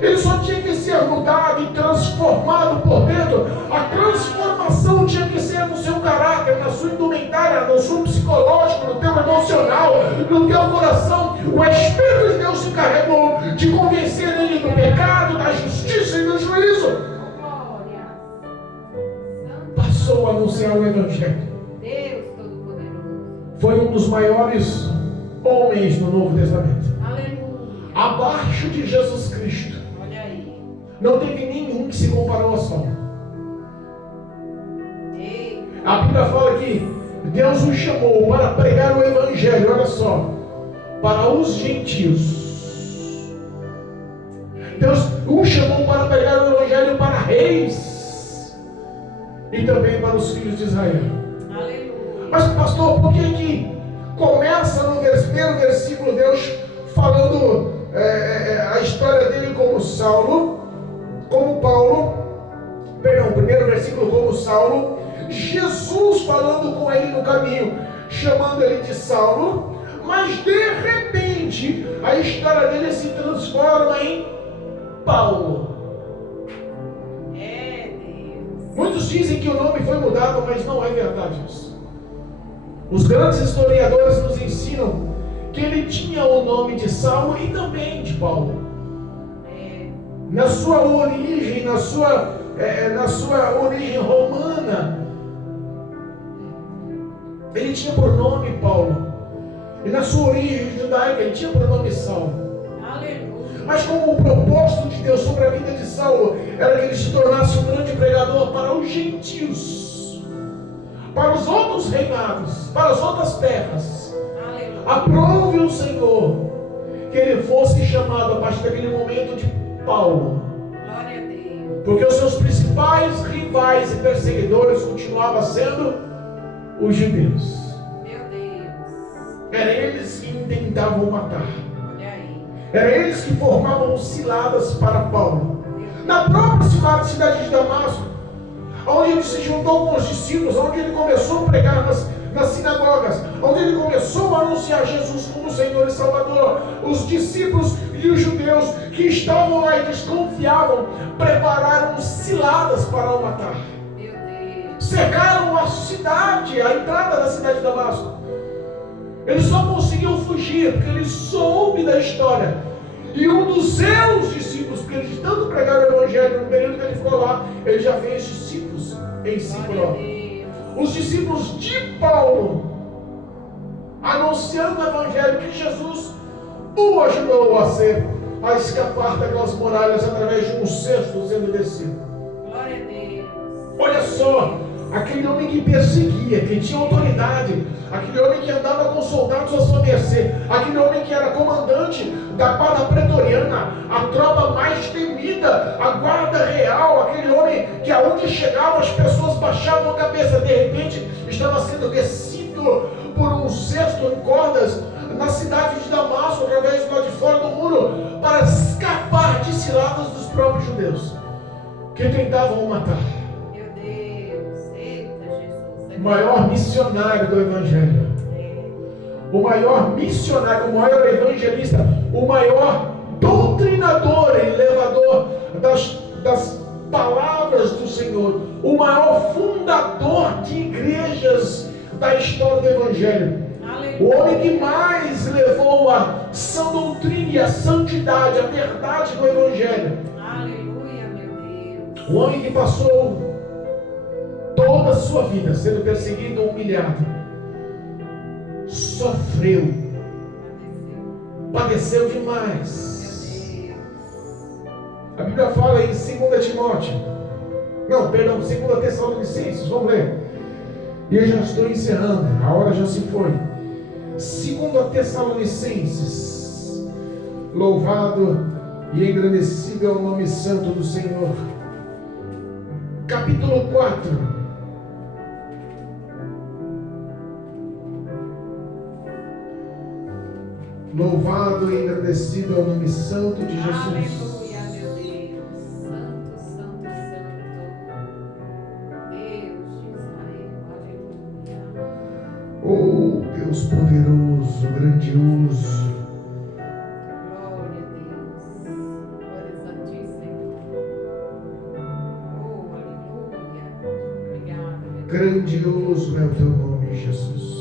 Ele só tinha que ser mudado e transformado por dentro. A transformação tinha que ser no seu caráter, na sua indumentária, no seu psicológico, no teu emocional, no teu coração. O Espírito de Deus se encarregou de convencer ele do pecado, da justiça e do juízo. Glória. Passou a anunciar o Evangelho. Deus Todo-Poderoso. Foi um dos maiores homens no Novo Testamento. Aleluia. Abaixo de Jesus Cristo, Olha aí. não teve nenhum que se comparou a Saulo. Ei. A Bíblia fala que Deus o chamou para pregar o Evangelho, olha só, para os gentios. Deus o chamou para pregar o Evangelho para reis e também para os filhos de Israel. Aleluia. Mas pastor, por que começa no primeiro versículo Deus falando a história dele como Saulo, como Paulo, perdão, primeiro versículo como Saulo, Jesus falando com ele no caminho, chamando ele de Saulo, mas de repente a história dele se transforma em Paulo. É Deus. Muitos dizem que o nome foi mudado, mas não é verdade isso. Os grandes historiadores nos ensinam que ele tinha o nome de Saulo e também de Paulo. Na sua origem, na sua origem romana, ele tinha por nome Paulo. E na sua origem judaica, ele tinha por nome Saulo. Aleluia. Mas como o propósito de Deus sobre a vida de Saulo era que ele se tornasse um grande pregador para os gentios, para os outros reinados, para as outras terras, Aleluia. aprove o Senhor que ele fosse chamado a partir daquele momento de Paulo, Glória a Deus. porque os seus principais rivais e perseguidores continuavam sendo os judeus. Meu Deus. Eram eles que tentavam matar, Olha aí. eram eles que formavam ciladas para Paulo. Na própria cidade de Damasco, onde ele se juntou com os discípulos, onde ele começou a pregar nas sinagogas, onde ele começou a anunciar Jesus como Senhor e Salvador, os discípulos e os judeus que estavam lá e desconfiavam, prepararam ciladas para o matar. Meu Deus. Cercaram a cidade, a entrada da cidade de Damasco. Ele só conseguiu fugir fugir, porque ele soube da história. E um dos seus discípulos, porque eles tanto pregaram o evangelho, no período que ele ficou lá, ele já fez discípulos em Cicló. Os discípulos de Paulo, anunciando o evangelho que Jesus o ajudou a escapar daquelas muralhas através de um cesto sendo descido. Glória a Deus. Olha só, aquele homem que perseguia, que tinha autoridade, aquele homem que andava com soldados à sua mercê, aquele homem que era comandante da guarda pretoriana, a tropa mais temida, a guarda real, aquele homem que aonde chegava as pessoas baixavam a cabeça, de repente estava sendo descido por um cesto em cordas na cidade de Damasco, através do lado de fora do muro, para escapar de ciladas dos próprios judeus que tentavam o matar. Meu Deus. Eita, Jesus. O maior missionário do evangelho, o maior missionário, o maior evangelista, o maior doutrinador e levador das palavras do Senhor, o maior fundador de igrejas da história do evangelho, o homem que mais levou a sã doutrina e a santidade, a verdade do evangelho, Aleluia, meu Deus. o homem que passou toda a sua vida sendo perseguido, humilhado, sofreu, padeceu demais. Meu Deus. A Bíblia fala em 2 Timóteo, não, perdão, 2 Tessalonicenses, vamos ler. E eu já estou encerrando, a hora já se foi. 2 Tessalonicenses, louvado e engrandecido é o nome santo do Senhor. Capítulo 4. Louvado e engrandecido é o nome santo de Jesus. Aleluia, meu Deus. Santo, santo, santo. Deus de Israel. Aleluia. Oh, Deus poderoso, grandioso. Glória a Deus. Glórias a ti, Senhor. Oh, aleluia. Obrigada, meu Deus. Grandioso é o teu nome, Jesus.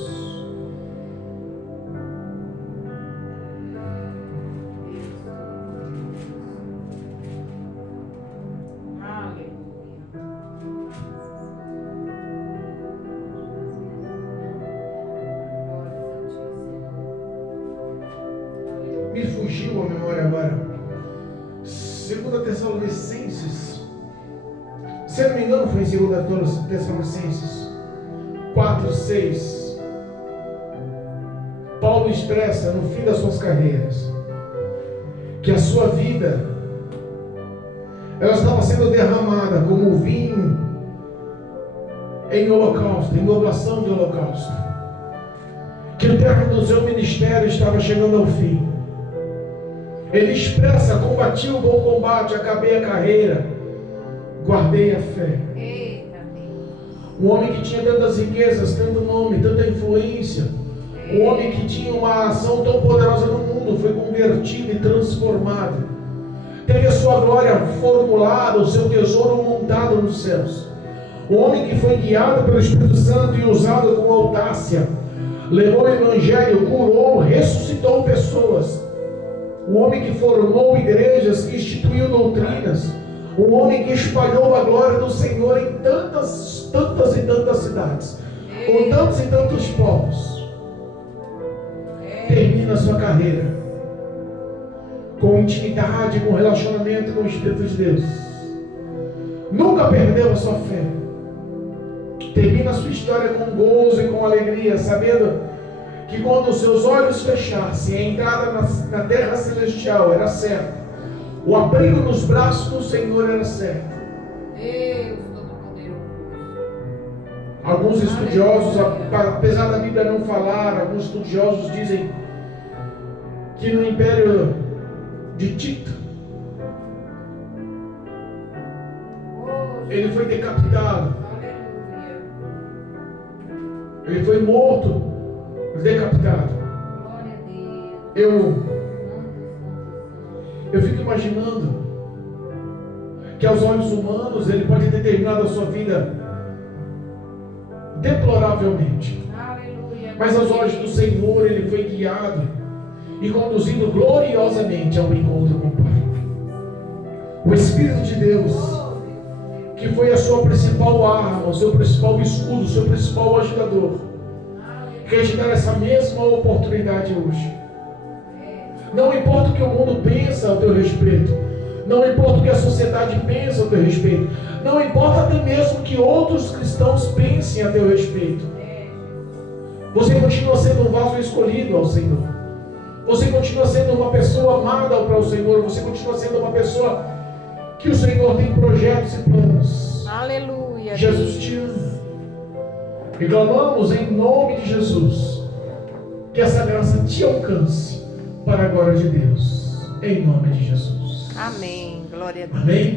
Me fugiu a memória agora. 2 Tessalonicenses, se eu não me engano, foi em 2 Tessalonicenses 4:6. Paulo expressa no fim das suas carreiras que a sua vida ela estava sendo derramada como vinho em holocausto, em oblação de holocausto, que o termo do seu ministério estava chegando ao fim. Ele expressa: combati o bom combate, acabei a carreira, guardei a fé. Eita, Deus. Um homem que tinha tantas riquezas, tanto nome, tanta influência, um homem que tinha uma ação tão poderosa no mundo, foi convertido e transformado, teve a sua glória formulada, o seu tesouro montado nos céus. Um homem que foi guiado pelo Espírito Santo e usado com audácia, levou o evangelho, curou, ressuscitou pessoas. Um homem que formou igrejas, que instituiu doutrinas. Um homem que espalhou a glória do Senhor em tantas e tantas cidades, com tantos e tantos povos. Termina a sua carreira com intimidade, com relacionamento com o Espírito de Deus. Nunca perdeu a sua fé. Termina a sua história com gozo e com alegria, sabendo que quando os seus olhos fechassem, a entrada na terra celestial era certa, o abrigo nos braços do Senhor era certo. Deus Todo-Poderoso. Alguns estudiosos, apesar da Bíblia não falar, alguns estudiosos dizem que no império de Tito, ele foi decapitado, Aleluia. ele foi morto, decapitado. Glória a Deus. Eu fico imaginando que aos olhos humanos ele pode ter terminado a sua vida deploravelmente, Aleluia. mas aos olhos do Senhor ele foi guiado, e conduzindo gloriosamente ao encontro com o Pai. O Espírito de Deus, que foi a sua principal arma, o seu principal escudo, o seu principal ajudador, quer te dar essa mesma oportunidade hoje. Não importa o que o mundo pensa ao teu respeito, não importa o que a sociedade pensa ao teu respeito, não importa até mesmo o que outros cristãos pensem a teu respeito, você continua sendo um vaso escolhido ao Senhor. Você continua sendo uma pessoa amada para o Senhor. Você continua sendo uma pessoa que o Senhor tem projetos e planos. Aleluia. Jesus te ama. E clamamos em nome de Jesus que essa graça te alcance para a glória de Deus. Em nome de Jesus. Amém. Glória a Deus. Amém.